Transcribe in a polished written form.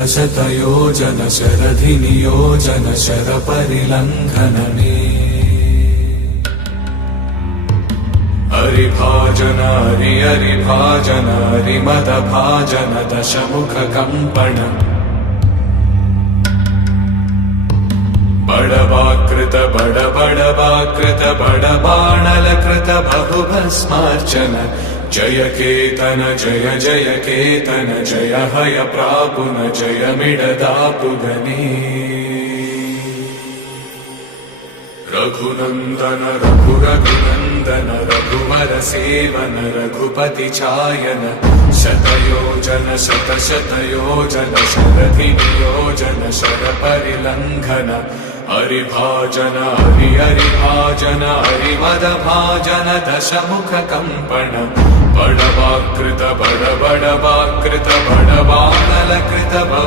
शतयोजन शरधिनियोजन शरपरिलङ्घनने हरिभाजन हरिभाजन हरिमदभाजन दशमुखकम्पण बडवाकृत बडबडवाकृत बडबाणलकृत बहुभस्मार्चन जय केतन जय जय केतन जय हय प्रापुन जय मिडदापुगने रघुनंदन रघुरघुनंदन रघुवर सेवन रघुपति चायन शतयोजन शतशतयोजन शरधिनियोजन शरपरिलङ्घन हरिभाजन हरिभाजन हरिमदभाजन दशमुखकम्पण बडवाकृत बडबडवाकृत बडबाणलकृत बहु